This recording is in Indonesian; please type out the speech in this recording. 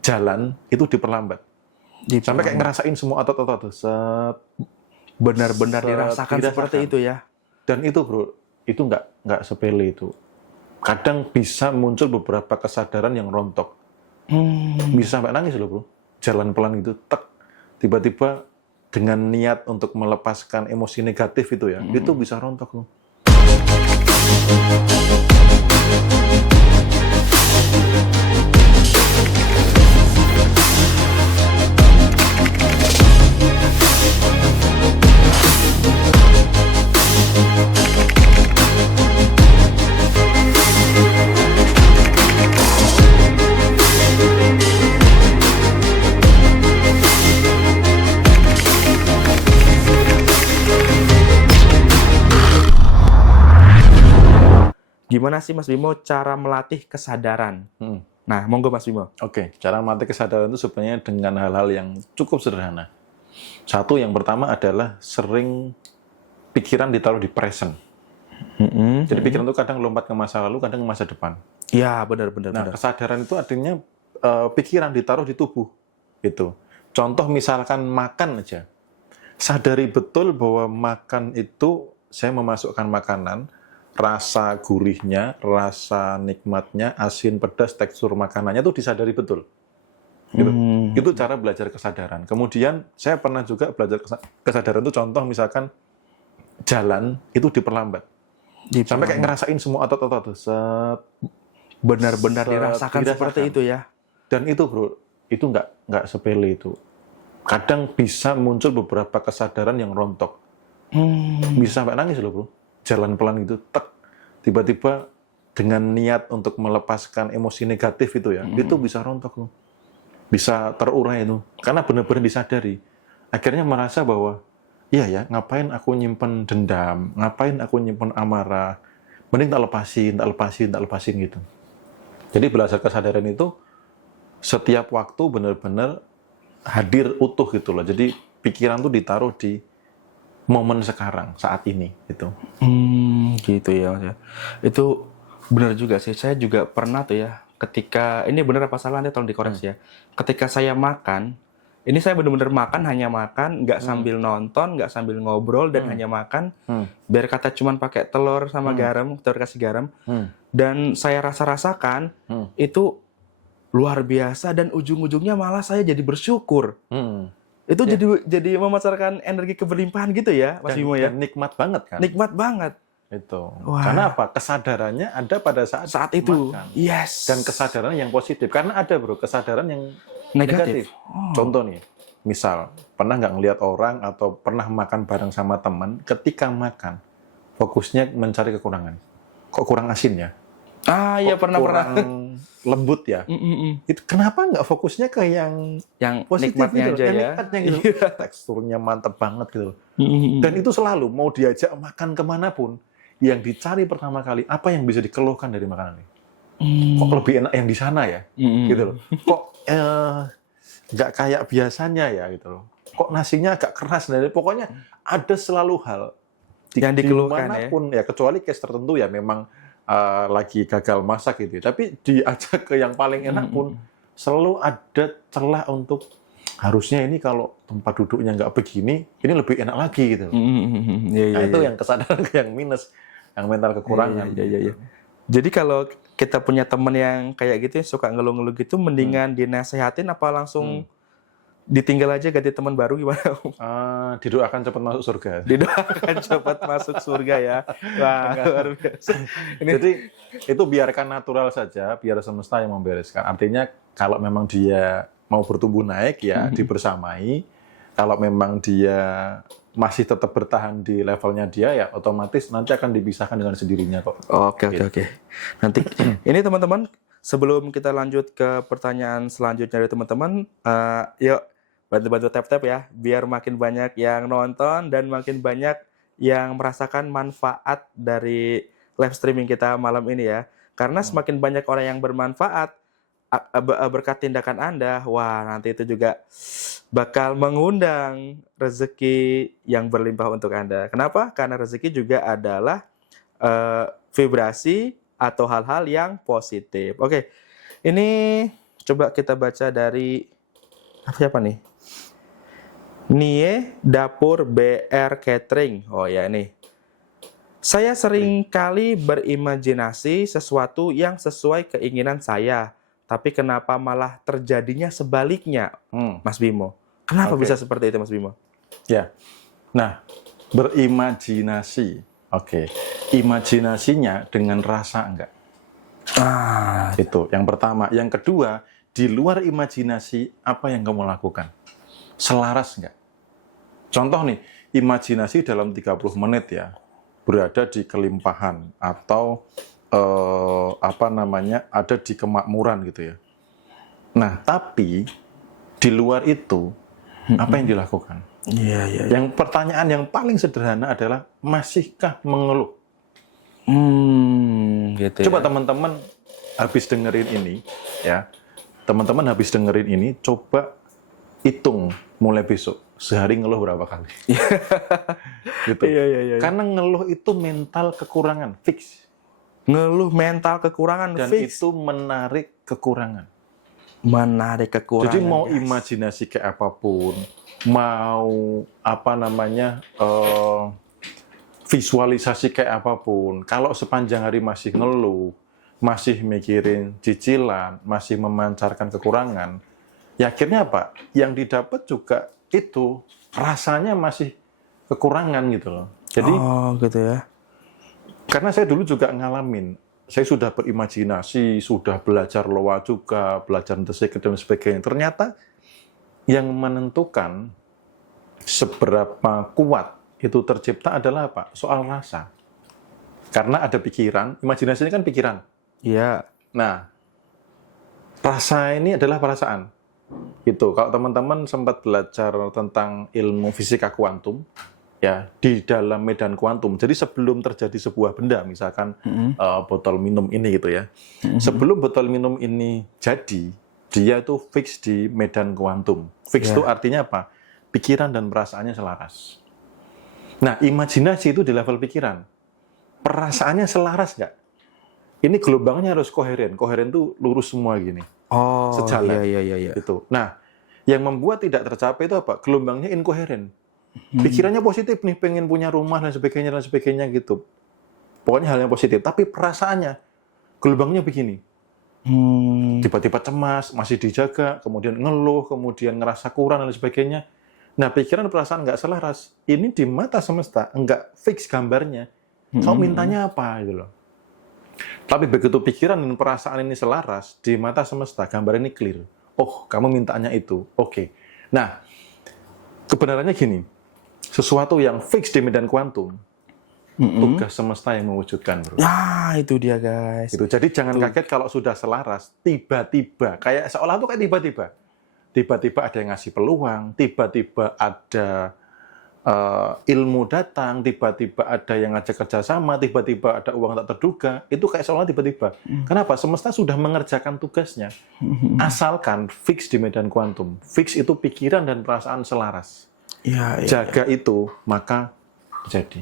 jalan itu diperlambat. Sampai kayak ngerasain semua otot-otot tuh. Benar-benar dirasakan seperti itu ya. Dan itu bro, itu nggak sepele itu. Kadang bisa muncul beberapa kesadaran yang rontok. Bisa sampai nangis loh bro. Jalan pelan gitu, tek. Tiba-tiba dengan niat untuk melepaskan emosi negatif itu ya, itu bisa rontok loh. Gimana sih Mas Bimo cara melatih kesadaran? Nah, monggo Mas Bimo. Oke, cara melatih kesadaran itu sebenarnya dengan hal-hal yang cukup sederhana. Satu, yang pertama adalah sering pikiran ditaruh di present. Jadi pikiran itu kadang lompat ke masa lalu, kadang ke masa depan. Ya, benar-benar. Nah, kesadaran itu artinya pikiran ditaruh di tubuh. Gitu. Contoh misalkan makan aja. Sadari betul bahwa makan itu saya memasukkan makanan, rasa gurihnya, rasa nikmatnya, asin, pedas, tekstur makanannya itu disadari betul. Gitu. Itu cara belajar kesadaran. Kemudian saya pernah juga belajar kesadaran itu contoh misalkan jalan itu diperlambat. Sampai kayak ngerasain semua otot-otot tuh. Benar-benar dirasakan seperti itu ya. Dan itu bro, itu nggak sepele itu. Kadang bisa muncul beberapa kesadaran yang rontok. Bisa sampai nangis loh bro. Jalan pelan gitu, tek. Tiba-tiba dengan niat untuk melepaskan emosi negatif itu ya, itu bisa rontok loh. Bisa terurai itu. Karena benar-benar disadari. Akhirnya merasa bahwa, iya ya, ngapain aku nyimpen dendam, ngapain aku nyimpen amarah, mending tak lepasin gitu. Jadi belajar kesadaran itu setiap waktu benar-benar hadir utuh gitu loh. Jadi pikiran tuh ditaruh di momen sekarang, saat ini gitu. Gitu ya Mas ya. Itu benar juga sih. Saya juga pernah tuh ya, ketika ini benar apa salah nanti tolong dikoreksi ya. Ketika saya makan, ini saya benar-benar makan, hanya makan, nggak sambil nonton, nggak sambil ngobrol, dan hanya makan. Biar kata cuman pakai telur sama garam, telur kasih garam. Dan saya rasakan itu luar biasa, dan ujung-ujungnya malah saya jadi bersyukur. Itu jadi memasarkan energi keberlimpahan gitu ya, Mas Bimo ya. Dan nikmat banget kan? Nikmat banget. Itu. Wah. Karena apa? Kesadarannya ada pada saat itu. makan. Yes. Dan kesadaran yang positif. Karena ada bro, kesadaran yang Negatif. Contoh nih, misal pernah nggak ngelihat orang atau pernah makan bareng sama teman, ketika makan fokusnya mencari kekurangan. Kok kurang asin ya? Iya pernah. Lembut ya. Itu kenapa nggak fokusnya ke yang positif nikmatnya gitu, aja ya. Nikmatnya gitu. Teksturnya mantep banget gitu. Dan itu selalu mau diajak makan kemanapun, yang dicari pertama kali apa yang bisa dikeluhkan dari makanan ini. Kok lebih enak yang di sana ya, gitu loh. Kok nggak kayak biasanya ya, gitu loh. Kok nasinya agak keras, pokoknya ada selalu hal yang dikeluhkan ya. Kecuali case tertentu ya memang lagi gagal masak gitu. Tapi diajak ke yang paling enak pun selalu ada celah untuk harusnya ini kalau tempat duduknya nggak begini, ini lebih enak lagi gitu. Itu yang kesadaran yang minus, yang mental kekurangan. Iya. Jadi kalau kita punya teman yang kayak gitu, suka ngeluh-ngeluh gitu, mendingan dinasehatin apa langsung ditinggal aja, ganti teman baru gimana? Didoakan cepat masuk surga. Didoakan cepat masuk surga ya. Wah, luar biasa. Jadi itu biarkan natural saja, biar semesta yang membereskan. Artinya kalau memang dia mau bertumbuh naik ya dibersamai. Kalau memang dia masih tetap bertahan di levelnya dia ya otomatis nanti akan dipisahkan dengan sendirinya kok. Oke. Nanti ini teman-teman, sebelum kita lanjut ke pertanyaan selanjutnya dari teman-teman, yuk bantu-bantu tap-tap ya, biar makin banyak yang nonton dan makin banyak yang merasakan manfaat dari live streaming kita malam ini ya. Karena semakin banyak orang yang bermanfaat berkat tindakan Anda, wah nanti itu juga bakal mengundang rezeki yang berlimpah untuk Anda. Kenapa? Karena rezeki juga adalah vibrasi atau hal-hal yang positif. Oke, ini Coba kita baca dari siapa nih? Nie Dapur BR Catering. Oh ya ini. Saya sering kali berimajinasi sesuatu yang sesuai keinginan saya. Tapi kenapa malah terjadinya sebaliknya, Mas Bimo? Kenapa Oke. bisa seperti itu, Mas Bimo? Ya. Nah, berimajinasi. Oke. Imajinasinya dengan rasa enggak? Itu yang pertama. Yang kedua, di luar imajinasi, apa yang kamu lakukan? Selaras enggak? Contoh nih, imajinasi dalam 30 menit ya, berada di kelimpahan atau ada di kemakmuran gitu ya. Nah, tapi di luar itu, apa yang dilakukan? Iya. Yang pertanyaan yang paling sederhana adalah, masihkah mengeluh? Gitu. Coba teman-teman habis dengerin ini, ya, teman-teman habis dengerin ini, coba hitung mulai besok, sehari ngeluh berapa kali? Gitu. Iya. Karena ngeluh itu mental kekurangan, fix. Ngeluh mental kekurangan Dan fix. itu menarik kekurangan. Menarik kekurangan. Jadi mau guys. imajinasi kayak apapun, mau visualisasi kayak apapun, kalau sepanjang hari masih ngeluh, masih mikirin cicilan, masih memancarkan kekurangan, ya akhirnya apa? Yang didapat juga itu rasanya masih kekurangan gitu loh. Jadi gitu ya. karena saya dulu juga ngalamin, saya sudah berimajinasi, sudah belajar loa juga, belajar desik dan sebagainya. Ternyata yang menentukan seberapa kuat itu tercipta adalah apa? Soal rasa. Karena ada pikiran, imajinasi ini kan pikiran. Iya. Nah, rasa ini adalah perasaan. Gitu. Kalau teman-teman sempat belajar tentang ilmu fisika kuantum, ya di dalam medan kuantum. Jadi sebelum terjadi sebuah benda, misalkan botol minum ini gitu ya. Sebelum botol minum ini jadi, dia itu fix di medan kuantum. Fix itu artinya apa? Pikiran dan perasaannya selaras. Nah, imajinasi itu di level pikiran. Perasaannya selaras nggak? Ini gelombangnya harus koheren. Koheren itu lurus semua gini. Sejalan. Iya. Gitu. Nah, yang membuat tidak tercapai itu apa? Gelombangnya inkoheren. Pikirannya positif nih, pengen punya rumah dan sebagainya gitu. Pokoknya hal yang positif. Tapi perasaannya, gelombangnya begini. Tiba-tiba cemas, masih dijaga, kemudian ngeluh, kemudian ngerasa kurang dan sebagainya. Nah, pikiran dan perasaan nggak selaras. Ini di mata semesta, nggak fix gambarnya. Kamu mintanya apa? Gitu loh. Tapi begitu pikiran dan perasaan ini selaras, di mata semesta, gambar ini clear. Oh, kamu mintanya itu. Oke. Nah, kebenarannya gini. Sesuatu yang fix di medan kuantum, tugas semesta yang mewujudkan, bro. Ya, itu dia, guys. Gitu. Jadi jangan kaget kalau sudah selaras, tiba-tiba, kayak seolah itu kayak tiba-tiba. Tiba-tiba ada yang ngasih peluang, tiba-tiba ada ilmu datang, tiba-tiba ada yang ngajak kerjasama, tiba-tiba ada uang tak terduga, itu kayak seolah tiba-tiba. Kenapa? Semesta sudah mengerjakan tugasnya. Asalkan fix di medan kuantum. Fix itu pikiran dan perasaan selaras. Iya. Jaga itu, maka jadi.